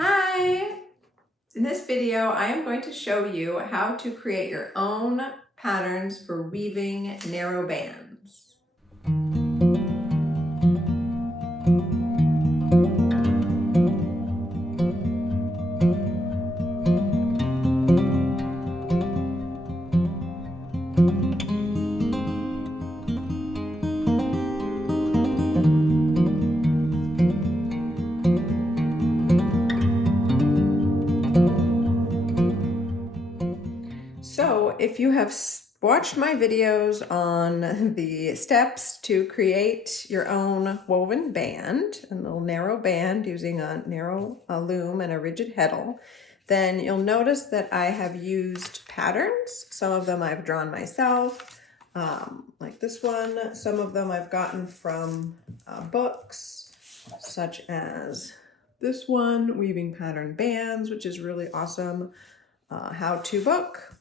Hi! In this video, I am going to show you how to create your own patterns for weaving narrow bands. So if you have watched my videos on the steps to create your own woven band, a little narrow band using a narrow loom and a rigid heddle, then you'll notice that I have used patterns. Some of them I've drawn myself, like this one. Some of them I've gotten from books, such as this one, Weaving Pattern Bands, which is really awesome how-to book.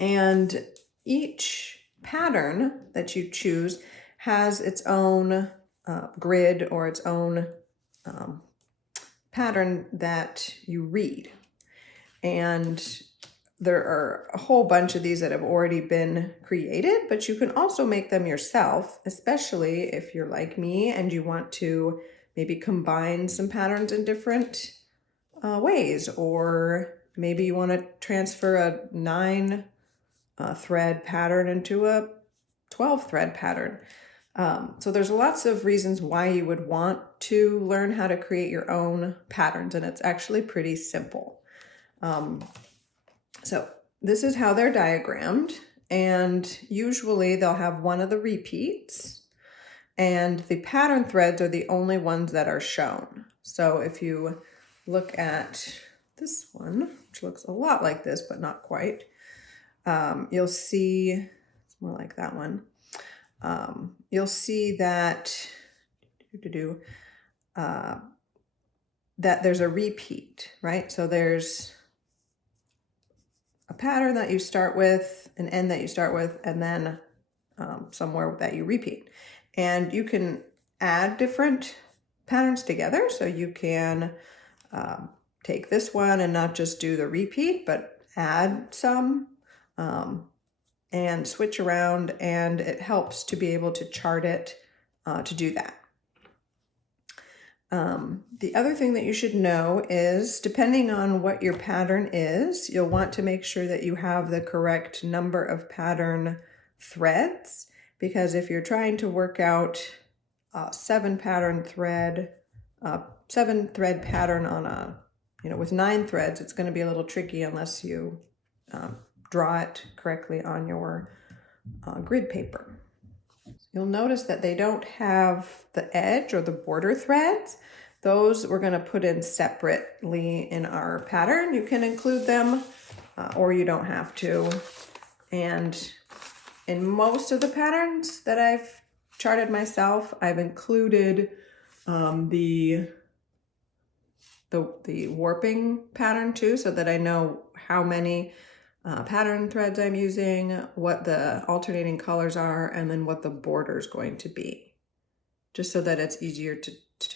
And each pattern that you choose has its own grid or its own pattern that you read. And there are a whole bunch of these that have already been created, but you can also make them yourself, especially if you're like me and you want to maybe combine some patterns in different ways, or maybe you want to transfer a 9 thread pattern into a 12 thread pattern. So there's lots of reasons why you would want to learn how to create your own patterns, and it's actually pretty simple. So this is how they're diagrammed, and usually they'll have one of the repeats, and the pattern threads are the only ones that are shown. So if you look at this one, which looks a lot like this, but not quite, you'll see, it's more like that one. You'll see that, that there's a repeat, right? So there's a pattern that you start with, an end that you start with, and then somewhere that you repeat. And you can add different patterns together. So you can take this one and not just do the repeat, but add some and switch around, and it helps to be able to chart it to do that. The other thing that you should know is, depending on what your pattern is, you'll want to make sure that you have the correct number of pattern threads, because if you're trying to work out a 7 thread pattern on a, with 9 threads, it's going to be a little tricky unless you draw it correctly on your grid paper. You'll notice that they don't have the edge or the border threads. Those we're going to put in separately in our pattern. You can include them or you don't have to. And in most of the patterns that I've charted myself, I've included the warping pattern too, so that I know how many pattern threads I'm using, what the alternating colors are, and then what the border is going to be, just so that it's easier to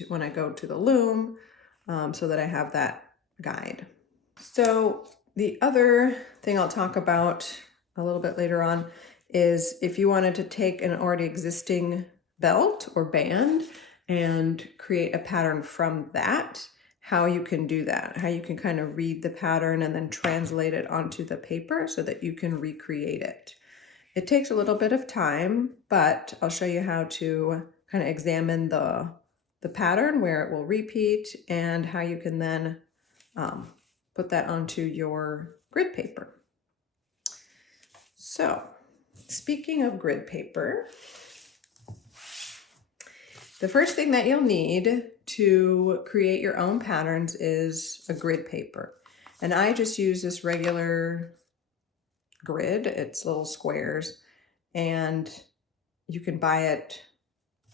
when I go to the loom, so that I have that guide. So the other thing I'll talk about a little bit later on is if you wanted to take an already existing belt or band and create a pattern from that, how you can do that, how you can kind of read the pattern and then translate it onto the paper so that you can recreate it. It takes a little bit of time, but I'll show you how to kind of examine the pattern where it will repeat and how you can then put that onto your grid paper. So, speaking of grid paper, the first thing that you'll need to create your own patterns is a grid paper. And I just use this regular grid. It's little squares, and you can buy it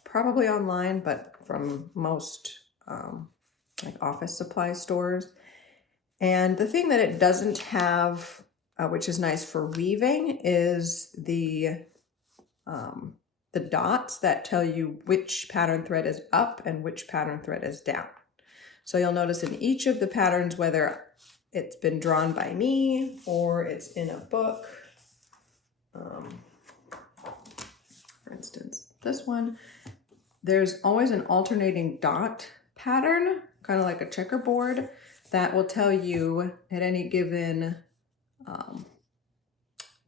probably online, but from most like office supply stores. And the thing that it doesn't have, which is nice for weaving, is the dots that tell you which pattern thread is up and which pattern thread is down. So you'll notice in each of the patterns, whether it's been drawn by me or it's in a book, for instance, this one, there's always an alternating dot pattern, kind of like a checkerboard, that will tell you at any given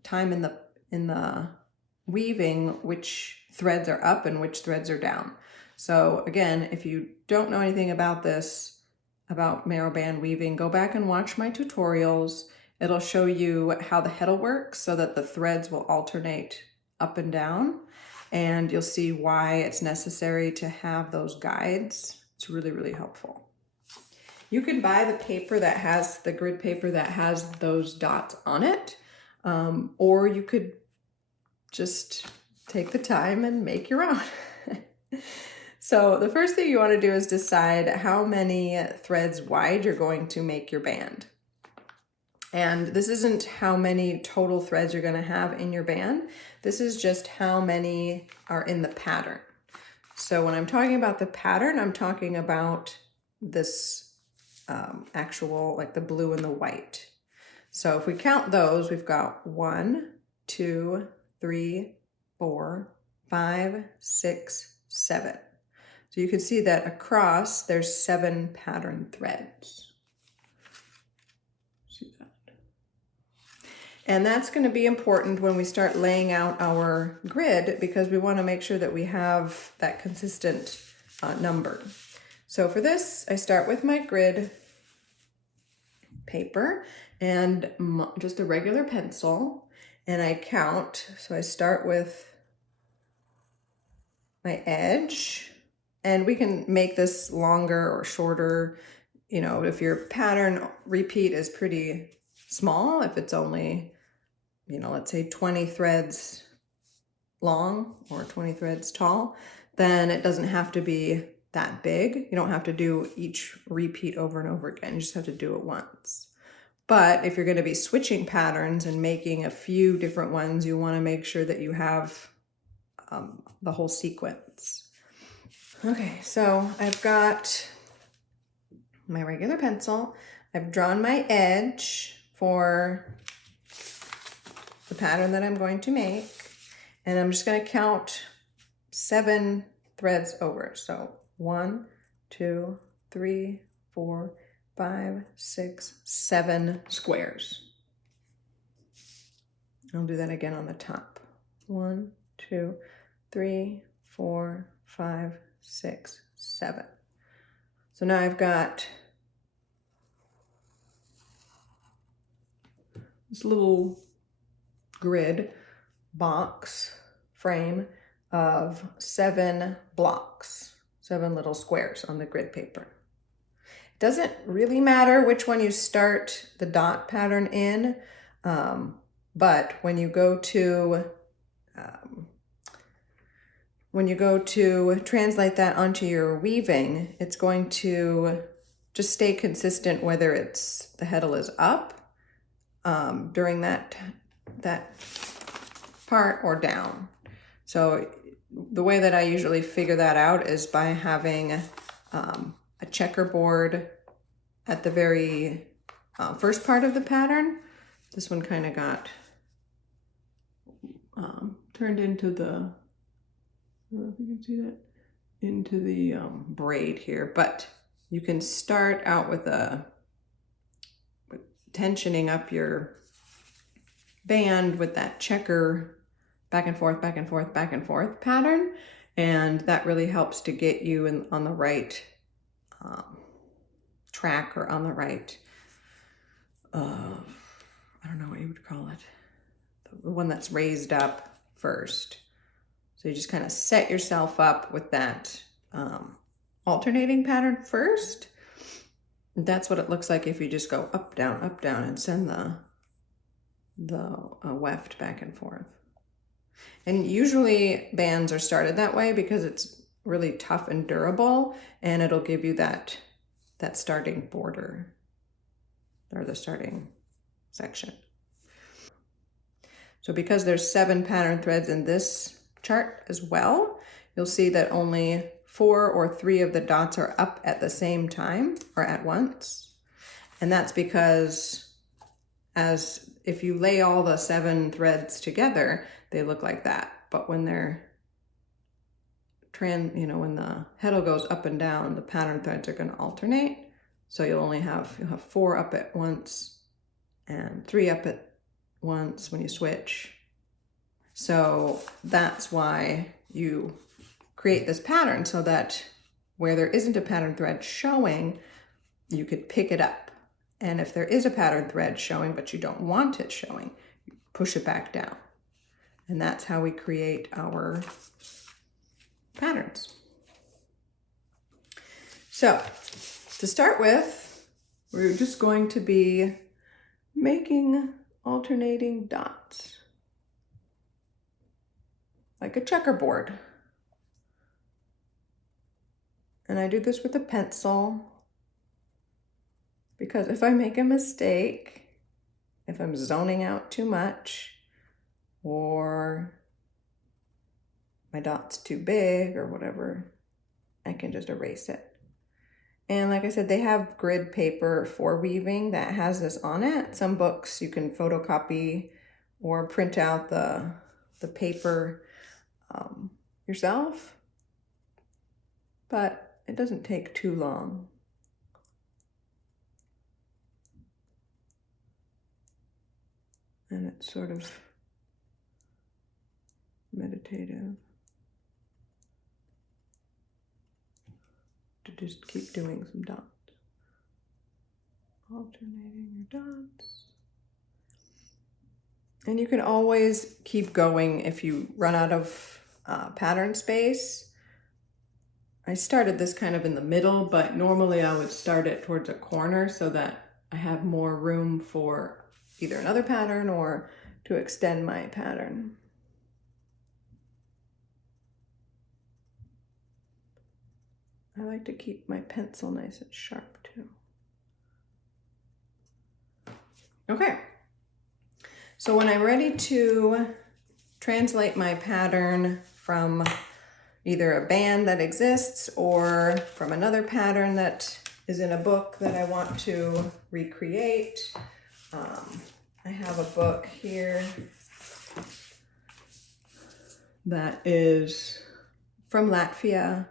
time in the weaving which threads are up and which threads are down. So again, if you don't know anything about this, about marrow band weaving, go back and watch my tutorials. It'll show you how the heddle works so that the threads will alternate up and down, and you'll see why it's necessary to have those guides. It's really, really helpful. You can buy the paper that has, the grid paper that has those dots on it, or you could just take the time and make your own. So the first thing you want to do is decide how many threads wide you're going to make your band. And this isn't how many total threads you're going to have in your band. This is just how many are in the pattern. So when I'm talking about the pattern, I'm talking about this actual, like the blue and the white. So if we count those, we've got 1, 2, 3, 4, 5, 6, 7. So you can see that across there's 7 pattern threads. See that? And that's going to be important when we start laying out our grid, because we want to make sure that we have that consistent number. So for this, I start with my grid paper and just a regular pencil, and I count. So I start with my edge, and we can make this longer or shorter. You know, if your pattern repeat is pretty small, if it's only, you know, let's say 20 threads long or 20 threads tall, then it doesn't have to be that big. You don't have to do each repeat over and over again. You just have to do it once. But if you're going to be switching patterns and making a few different ones, you want to make sure that you have the whole sequence. Okay, so I've got my regular pencil. I've drawn my edge for the pattern that I'm going to make, and I'm just going to count 7 threads over. So 1, 2, 3, 4, 5, 6, 7 squares. I'll do that again on the top. 1, 2, 3, 4, 5, 6, 7. So now I've got this little grid box frame of 7 blocks, 7 little squares on the grid paper. It doesn't really matter which one you start the dot pattern in, but when you go to translate that onto your weaving, it's going to just stay consistent whether it's the heddle is up during that part or down. So the way that I usually figure that out is by having a checkerboard at the very first part of the pattern. This one kind of got turned into the, I don't know if you can see that, into the braid here, but you can start out with tensioning up your band with that checker back and forth, back and forth, back and forth pattern, and that really helps to get you on the right track, or on the right, I don't know what you would call it, the one that's raised up first. So you just kind of set yourself up with that alternating pattern first. That's what it looks like if you just go up, down, and send the weft back and forth. And usually bands are started that way because it's really tough and durable, and it'll give you that starting border, or the starting section. So because there's 7 pattern threads in this chart as well, you'll see that only 4 or 3 of the dots are up at the same time or at once. And that's because as if you lay all the 7 threads together, they look like that. But when they're when the heddle goes up and down, the pattern threads are going to alternate. So you'll have 4 up at once and 3 up at once when you switch. So that's why you create this pattern, so that where there isn't a pattern thread showing, you could pick it up. And if there is a pattern thread showing, but you don't want it showing, you push it back down. And that's how we create our patterns. So to start with, we're just going to be making alternating dots, like a checkerboard. And I do this with a pencil, because if I make a mistake, if I'm zoning out too much, or my dot's too big or whatever, I can just erase it. And like I said, they have grid paper for weaving that has this on it. Some books you can photocopy or print out the paper yourself, but it doesn't take too long. And it's sort of meditative to just keep doing some dots. Alternating your dots. And you can always keep going if you run out of pattern space. I started this kind of in the middle, but normally I would start it towards a corner so that I have more room for either another pattern or to extend my pattern. I like to keep my pencil nice and sharp too. Okay, so when I'm ready to translate my pattern from either a band that exists or from another pattern that is in a book that I want to recreate, I have a book here that is from Latvia,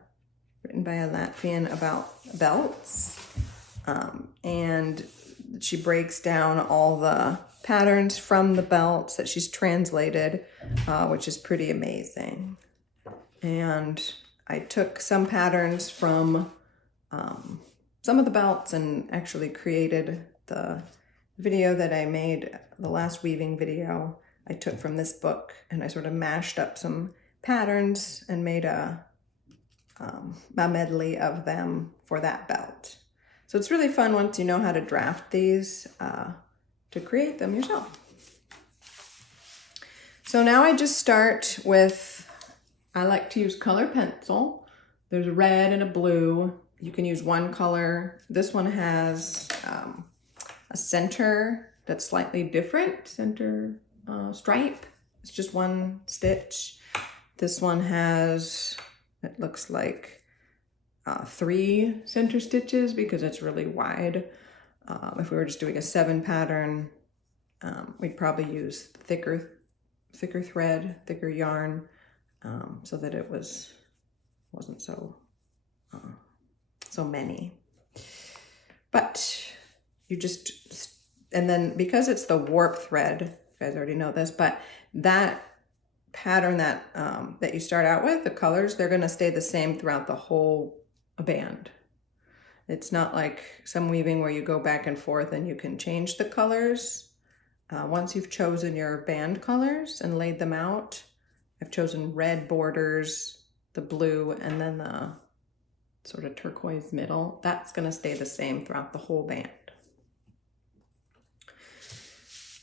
written by a Latvian about belts, and she breaks down all the patterns from the belts that she's translated, which is pretty amazing. And I took some patterns from some of the belts and actually created the video that I made, the last weaving video, I took from this book, and I sort of mashed up some patterns and made a medley of them for that belt. So it's really fun once you know how to draft these to create them yourself. So now I just start with, I like to use color pencil. There's a red and a blue. You can use one color. This one has a center that's slightly different, center stripe. It's just one stitch. This one has, it looks like 3 center stitches because it's really wide. If we were just doing a 7 pattern, we'd probably use thicker thread, thicker yarn, so that it wasn't so many. But you just, and then because it's the warp thread, you guys already know this, but that pattern that that you start out with, the colors, they're going to stay the same throughout the whole band. It's not like some weaving where you go back and forth and you can change the colors. Once you've chosen your band colors and laid them out, I've chosen red borders, the blue, and then the sort of turquoise middle. That's going to stay the same throughout the whole band.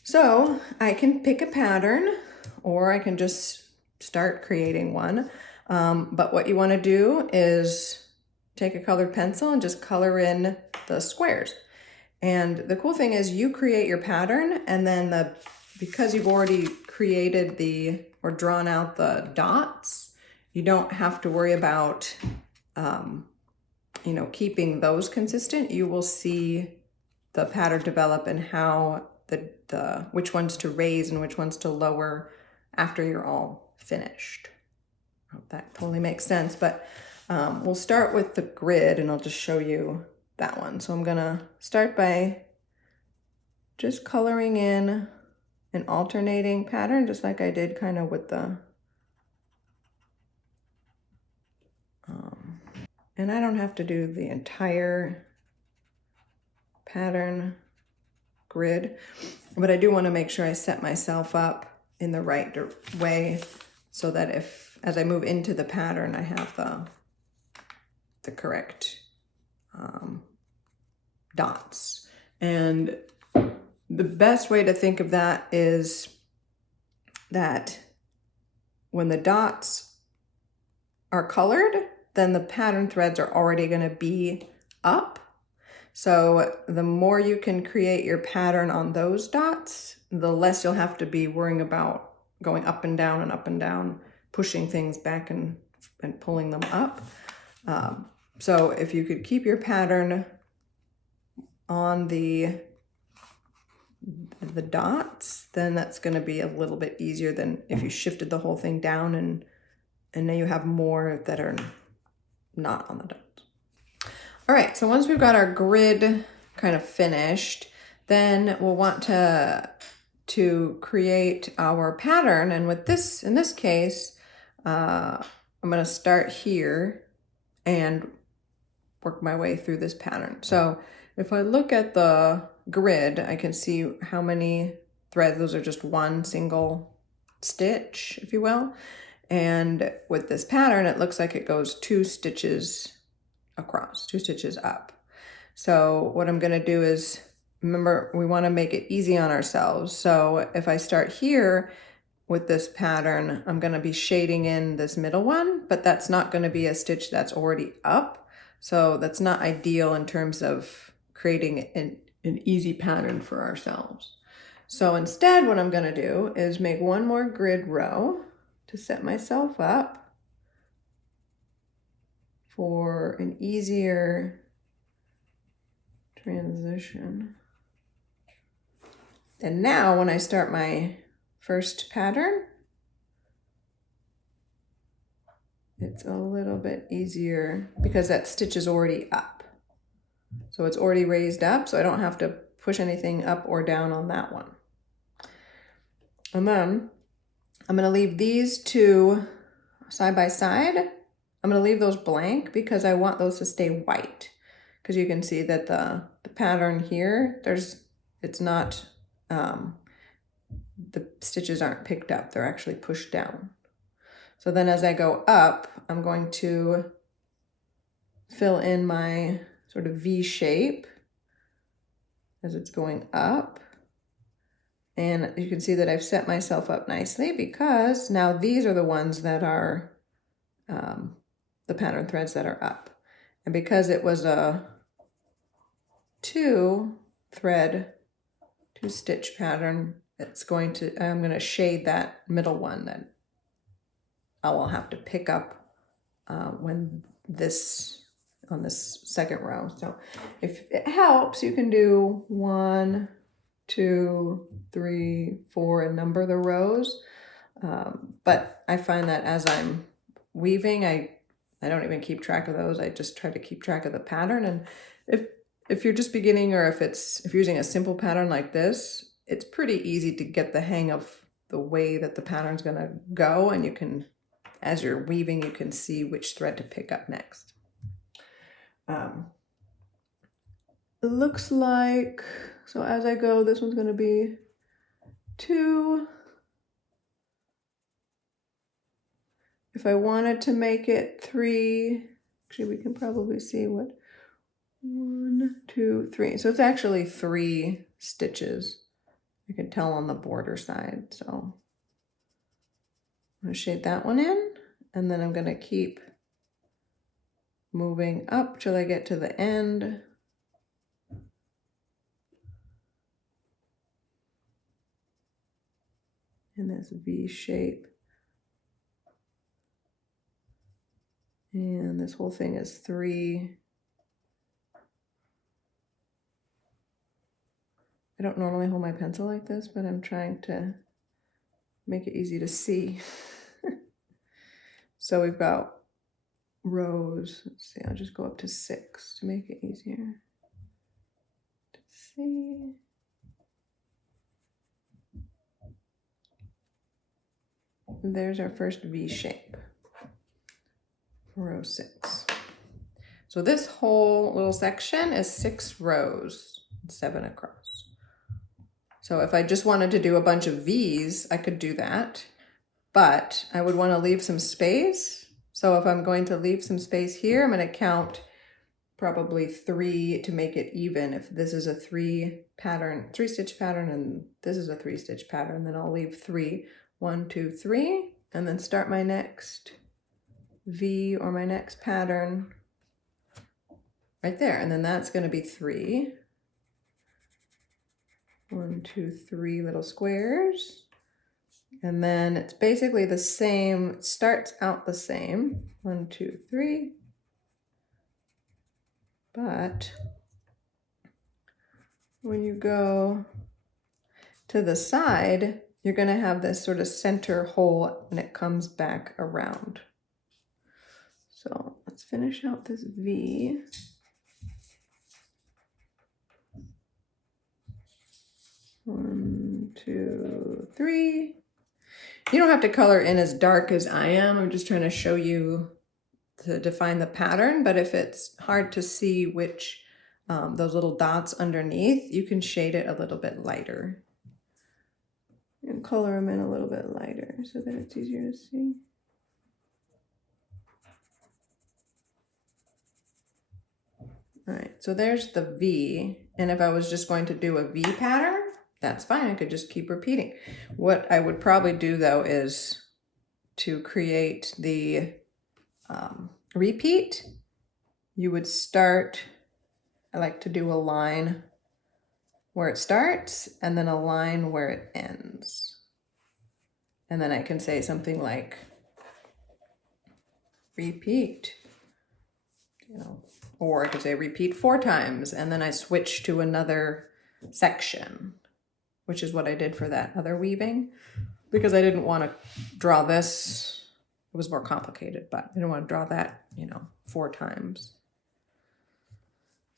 So I can pick a pattern, or I can just start creating one. But what you want to do is take a colored pencil and just color in the squares. And the cool thing is you create your pattern, and then because you've already created or drawn out the dots, you don't have to worry about you know, keeping those consistent, you will see the pattern develop and how which ones to raise and which ones to lower after you're all finished. I hope that totally makes sense, but we'll start with the grid and I'll just show you that one. So I'm gonna start by just coloring in an alternating pattern, just like I did kind of with the, and I don't have to do the entire pattern grid, but I do want to make sure I set myself up in the right way so that as I move into the pattern, I have the correct dots. And the best way to think of that is that when the dots are colored, then the pattern threads are already going to be up. So the more you can create your pattern on those dots, the less you'll have to be worrying about going up and down, pushing things back and pulling them up. So if you could keep your pattern on the dots, then that's going to be a little bit easier than if you shifted the whole thing down and now you have more that are not on the dots. All right, so once we've got our grid kind of finished, then we'll want to create our pattern. And with this, in this case, I'm going to start here and work my way through this pattern. So if I look at the grid, I can see how many threads. Those are just one single stitch, if you will. And with this pattern, it looks like it goes 2 stitches across, 2 stitches up. So what I'm going to do is, remember, we want to make it easy on ourselves. So if I start here with this pattern, I'm going to be shading in this middle one, but that's not going to be a stitch that's already up. So that's not ideal in terms of creating an easy pattern for ourselves. So instead, what I'm going to do is make one more grid row to set myself up for an easier transition. And now when I start my first pattern, it's a little bit easier because that stitch is already up. So it's already raised up, so I don't have to push anything up or down on that one. And then I'm going to leave these 2 side by side. I'm going to leave those blank because I want those to stay white. Because you can see that the pattern here, it's not, the stitches aren't picked up, they're actually pushed down. So then as I go up, I'm going to fill in my sort of V shape as it's going up. And you can see that I've set myself up nicely because now these are the ones that are the pattern threads that are up. And because it was a 2 stitch pattern, I'm going to shade that middle one that I will have to pick up on this second row. So if it helps, you can do 1, 2, 3, 4 and number the rows. But I find that as I'm weaving, I don't even keep track of those. I just try to keep track of the pattern. And if you're just beginning, or if you're using a simple pattern like this, it's pretty easy to get the hang of the way that the pattern's going to go. And you can, as you're weaving, you can see which thread to pick up next. It looks like, so as I go, this one's going to be 2. If I wanted to make it 3, actually we can probably see what, 1, 2, 3. So it's actually 3 stitches. You can tell on the border side. So I'm going to shade that one in, and then I'm going to keep moving up till I get to the end. In this V shape. And this whole thing is 3. I don't normally hold my pencil like this, but I'm trying to make it easy to see. So we've got rows. Let's see, I'll just go up to 6 to make it easier to see. And there's our first V shape, row 6. So this whole little section is 6 rows, 7 across. So if I just wanted to do a bunch of V's, I could do that, but I would want to leave some space. So if I'm going to leave some space here, I'm going to count probably 3 to make it even. If this is a 3 stitch pattern, and this is a 3 stitch pattern, then I'll leave 3, 1, 2, 3, and then start my next V or my next pattern right there. And then that's going to be 3. 1, 2, 3 little squares. And then it's basically the same, it starts out the same. 1, 2, 3. But when you go to the side, you're going to have this sort of center hole and it comes back around. So let's finish out this V. One, 2, 3. You don't have to color in as dark as I am. I'm just trying to show you to define the pattern, but if it's hard to see which those little dots underneath, you can shade it a little bit lighter and color them in a little bit lighter so that it's easier to see. All right, so there's the V, and if I was just going to do a V pattern, that's fine. I could just keep repeating. What I would probably do though is to create the repeat. You would start, I like to do a line where it starts and then a line where it ends. And then I can say something like repeat, you know, or I could say repeat 4 times and then I switch to another section, which is what I did for that other weaving, because I didn't want to draw this. It was more complicated, but I didn't want to draw that, you know, 4 times.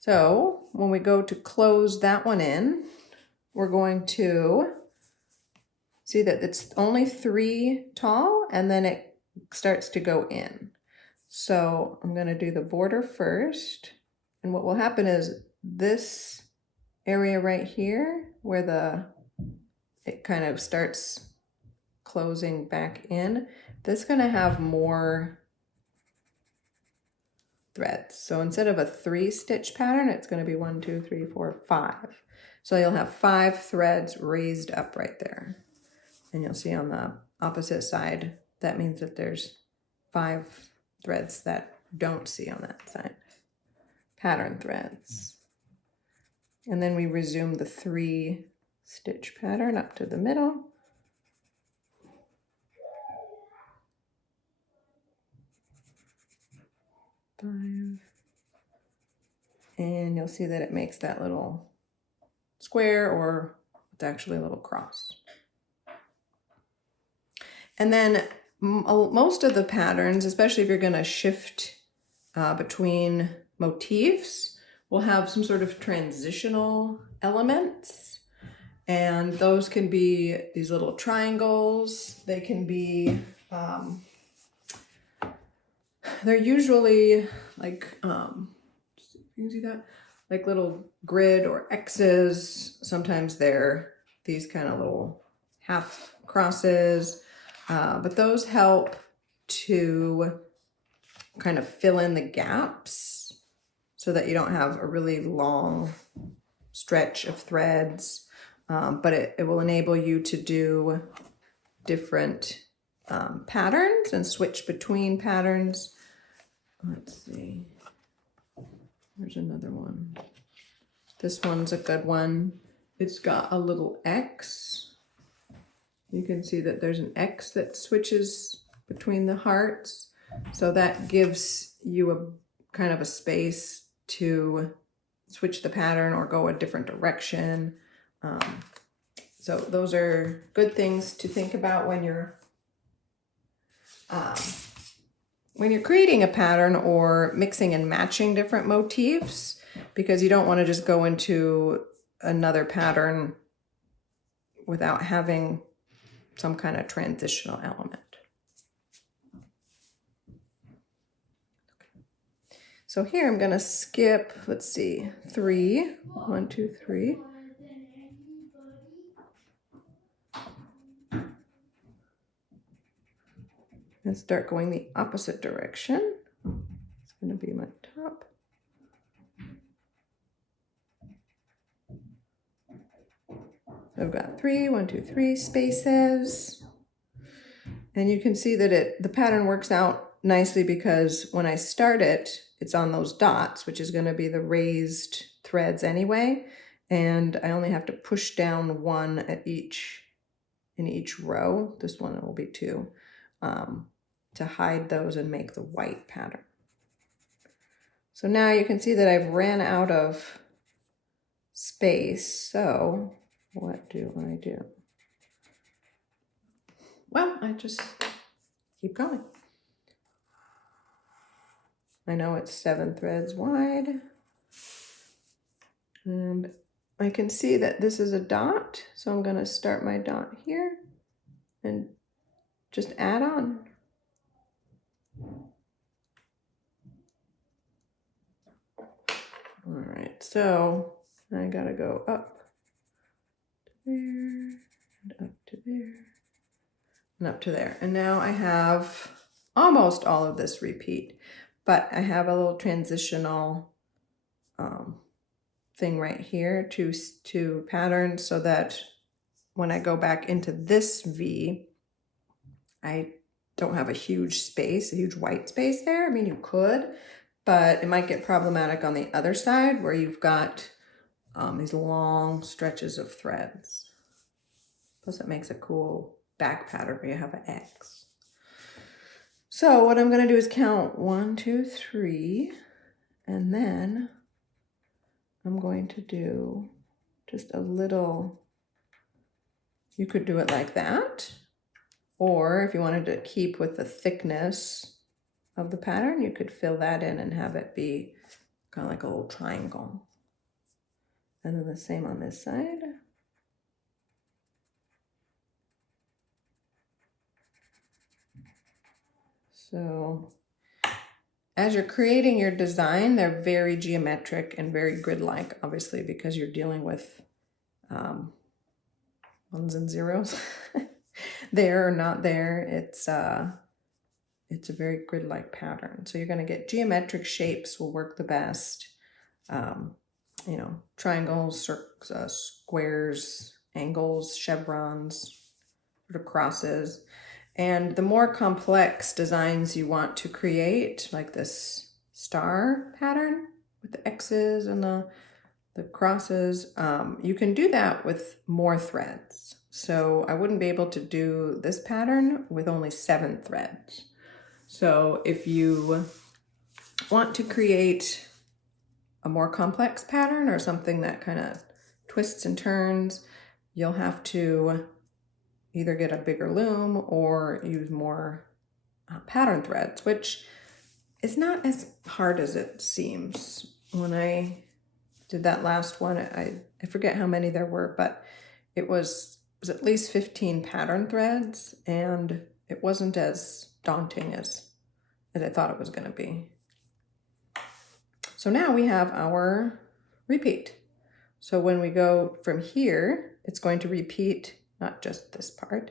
So when we go to close that one in, we're going to see that it's only 3 tall and then it starts to go in. So I'm going to do the border first. And what will happen is this area right here where it kind of starts closing back in, this is going to have more threads. So instead of a 3 stitch pattern, it's going to be 1, 2, 3, 4, 5. So you'll have 5 threads raised up right there. And you'll see on the opposite side, that means that there's 5 threads that don't see on that side. Pattern threads. And then we resume the 3 stitch pattern up to the middle. And you'll see that it makes that little square, or it's actually a little cross. And then most of the patterns, especially if you're going to shift between motifs, will have some sort of transitional elements. And those can be these little triangles. They can be, they're usually like, you can see that, like little grid or X's. Sometimes they're these kind of little half crosses, but those help to kind of fill in the gaps so that you don't have a really long stretch of threads, but it will enable you to do different patterns and switch between patterns. Let's see. There's another one. This one's a good one. It's got a little X. You can see that there's an X that switches between the hearts. So that gives you kind of a space to switch the pattern or go a different direction. So those are good things to think about when you're creating a pattern or mixing and matching different motifs, because you don't want to just go into another pattern without having some kind of transitional element. So here I'm going to skip, let's see, 3, 1, 2, 3. And start going the opposite direction. It's going to be my top. So I've got 3, 1, 2, 3 spaces. And you can see that the pattern works out nicely because when I start it, it's on those dots, which is going to be the raised threads anyway. And I only have to push down 1 in each row. This one will be 2, to hide those and make the white pattern. So now you can see that I've ran out of space. So what do I do? Well, I just keep going. I know it's 7 threads wide. And I can see that this is a dot. So I'm going to start my dot here and just add on. All right, so I got to go up to there and up to there and up to there. And now I have almost all of this repeat, but I have a little transitional thing right here to pattern, so that when I go back into this V, I don't have a huge space, a huge white space there. I mean, you could, but it might get problematic on the other side where you've got these long stretches of threads. Plus it makes a cool back pattern where you have an X. So what I'm going to do is count 1, 2, 3, and then I'm going to do just a little, you could do it like that, or if you wanted to keep with the thickness of the pattern, you could fill that in and have it be kind of like a little triangle. And then the same on this side. So as you're creating your design, they're very geometric and very grid-like, obviously, because you're dealing with ones and zeros. There or not there, it's a very grid-like pattern. So you're going to get geometric shapes will work the best. You know, triangles, squares, angles, chevrons, sort of crosses. And the more complex designs you want to create, like this star pattern with the X's and the crosses, you can do that with more threads. So I wouldn't be able to do this pattern with only 7 threads. So if you want to create a more complex pattern or something that kind of twists and turns, you'll have to either get a bigger loom or use more pattern threads, which is not as hard as it seems. When I did that last one, I forget how many there were, but it was at least 15 pattern threads, and it wasn't as daunting as I thought it was going to be. So now we have our repeat. So when we go from here, it's going to repeat not just this part,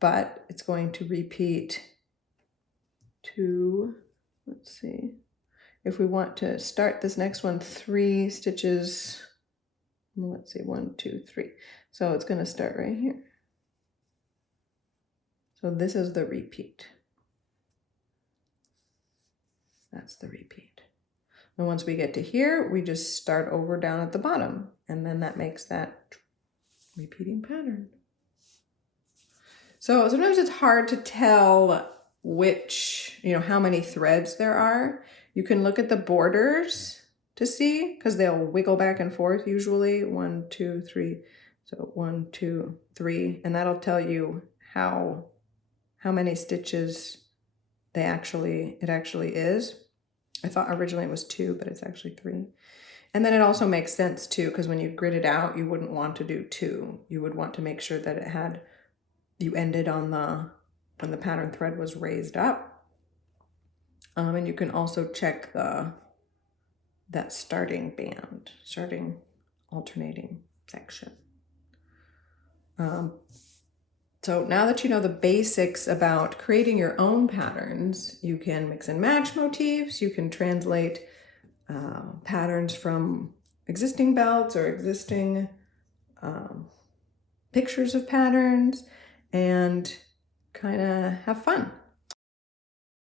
but it's going to repeat to, let's see, if we want to start this next one 3 stitches, let's see, 1, 2, 3. So it's going to start right here. So this is the repeat. That's the repeat. And once we get to here, we just start over down at the bottom, and then that makes that repeating pattern. So sometimes it's hard to tell which, how many threads there are. You can look at the borders to see, because they'll wiggle back and forth usually. 1, 2, 3. So 1, 2, 3, and that'll tell you how many stitches it actually is. I thought originally it was 2, but it's actually 3. And then it also makes sense too, because when you grid it out, you wouldn't want to do 2. You would want to make sure that you ended on when the pattern thread was raised up. And you can also check that starting band, starting alternating section. So now that you know the basics about creating your own patterns, you can mix and match motifs, you can translate patterns from existing belts or existing pictures of patterns, and kind of have fun.